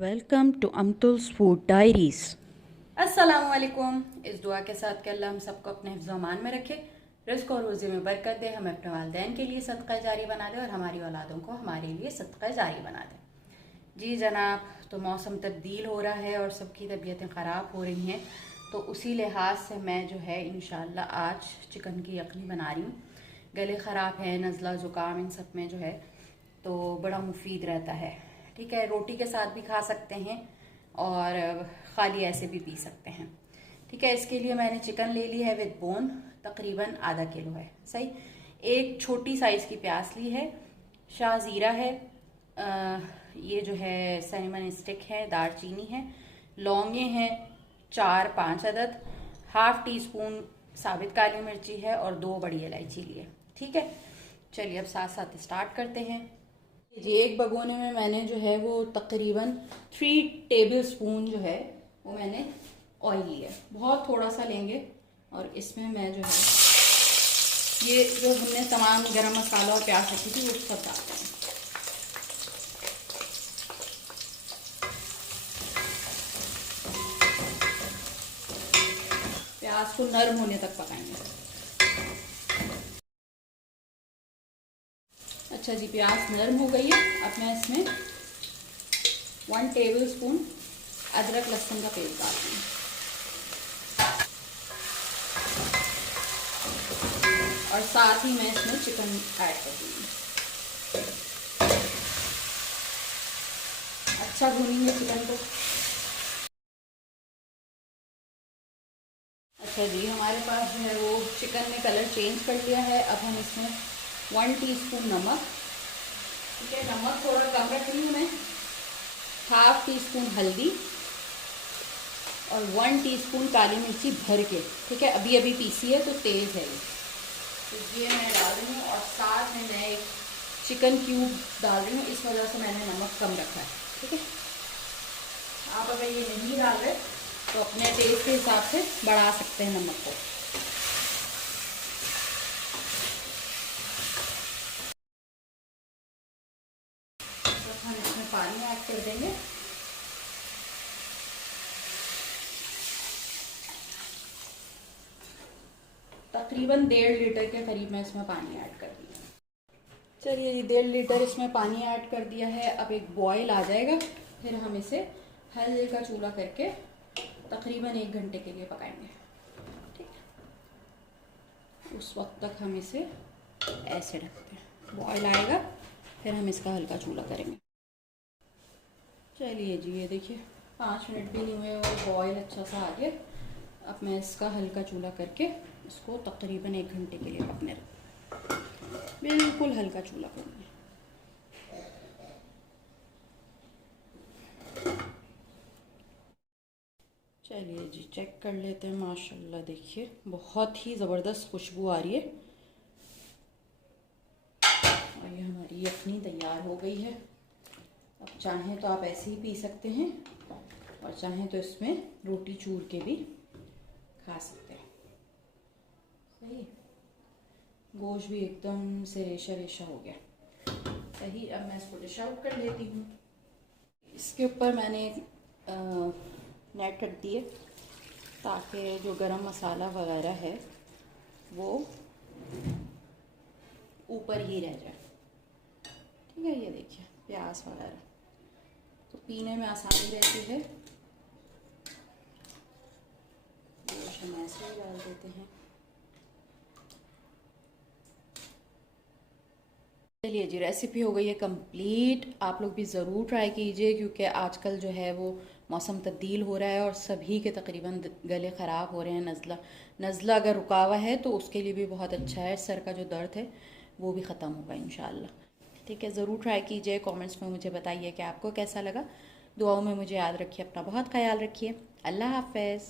Welcome to अमतुल्स food diaries. अस्सलामुअलैकुम। इस दुआ के साथ कि अल्लाह हम सबको अपने हिफ्ज़ अमान में रखे, रिज़्क़ और रोज़ी में बरकत दे, हमें अपने वालिदैन के लिए सदका जारी बना दे और हमारी औलादों को हमारे लिए सदका जारी बना दे। जी जनाब, तो मौसम तब्दील हो रहा है और सबकी तबीयतें ख़राब हो रही हैं, तो उसी लिहाज से मैं जो है इंशाल्लाह आज चिकन की यखनी बना रही हूँ। गले ख़राब है, नज़ला ज़ुकाम, इन सब में जो है तो बड़ा मुफीद रहता है। ठीक है, रोटी के साथ भी खा सकते हैं और खाली ऐसे भी पी सकते हैं। ठीक है, इसके लिए मैंने चिकन ले ली है विद बोन, तकरीबन आधा किलो है। सही, एक छोटी साइज़ की प्याज ली है, शाह ज़ीरा है, ये जो है सिनेमन स्टिक है, दालचीनी है, लौंगे हैं 4-5 अदद, हाफ टी स्पून साबित काली मिर्ची है और 2 बड़ी इलायची ली है। ठीक है, चलिए अब साथ साथ स्टार्ट करते हैं। जी, एक भगोने में मैंने जो है वो तकरीबन 3 टेबल स्पून जो है वो मैंने ऑयल लिया। बहुत थोड़ा सा लेंगे और इसमें मैं जो है ये जो हमने तमाम गरम मसाला और प्याज रखी थी वो सब डालते हैं। प्याज को नरम होने तक पकाएंगे। अच्छा जी, प्याज नरम हो गई है। अब मैं इसमें 1 टेबल स्पून अदरक लहसुन का पेस्ट डाल दूँगी और साथ ही मैं इसमें चिकन ऐड कर दूँगी। अच्छा भूनेंगे चिकन को। अच्छा जी, हमारे पास जो है वो चिकन ने कलर चेंज कर लिया है। अब हम इसमें 1 टीस्पून नमक, ठीक है, नमक थोड़ा कम रख रही हूँ मैं, हाफ टी स्पून हल्दी और 1 टीस्पून काली मिर्ची भर के, ठीक है, अभी अभी पीसी है तो तेज़ है तो ये मैं डाल रही हूँ। और साथ में मैं एक चिकन क्यूब डाल रही हूँ, इस वजह से मैंने नमक कम रखा है। ठीक है, आप अगर ये नहीं डाल रहे तो अपने टेस्ट के हिसाब से बढ़ा सकते हैं नमक को। तो हम इसमें पानी ऐड कर देंगे। तकरीबन 1.5 लीटर के करीब मैं इसमें पानी ऐड कर दी। चलिए जी, 1.5 लीटर इसमें पानी ऐड कर दिया है। अब एक बॉयल आ जाएगा, फिर हम इसे हल्का चूल्हा करके तकरीबन 1 घंटे के लिए पकाएंगे। ठीक है, उस वक्त तक हम इसे ऐसे रखते हैं। बॉयल आएगा फिर हम इसका हल्का चूल्हा करेंगे। चलिए जी, ये देखिए 5 मिनट भी नहीं हुए और बॉयल अच्छा सा आ गया। अब मैं इसका हल्का चूल्हा करके इसको तकरीबन 1 घंटे के लिए पकने रखूँगी। बिल्कुल हल्का चूल्हा करूँगी। चलिए जी, चेक कर लेते हैं। माशाल्लाह देखिए बहुत ही ज़बरदस्त खुशबू आ रही है और ये हमारी यखनी तैयार हो गई है। अब चाहें तो आप ऐसे ही पी सकते हैं और चाहें तो इसमें रोटी चूर के भी खा सकते हैं। सही, गोश्त भी एकदम से रेशा रेशा हो गया। सही, अब मैं इसको डिश आउट कर लेती हूँ। इसके ऊपर मैंने नेट रख दिए ताकि जो गरम मसाला वगैरह है वो ऊपर ही रह जाए। ठीक है, ये देखिए प्याज वगैरह तो पीने में आसानी रहती है। गोश्त हम ऐसे ही डाल देते हैं। चलिए जी, रेसिपी हो गई है कंप्लीट। आप लोग भी ज़रूर ट्राई कीजिए क्योंकि आजकल जो है वो मौसम तब्दील हो रहा है और सभी के तकरीबन गले ख़राब हो रहे हैं। नज़ला अगर रुका हुआ है तो उसके लिए भी बहुत अच्छा है। सर का जो दर्द है वो भी ख़त्म होगा इंशाल्लाह। ठीक है, ज़रूर ट्राई कीजिए। कमेंट्स में मुझे बताइए कि आपको कैसा लगा। दुआओं में मुझे याद रखिए। अपना बहुत ख्याल रखिए। अल्लाह हाफ़िज़।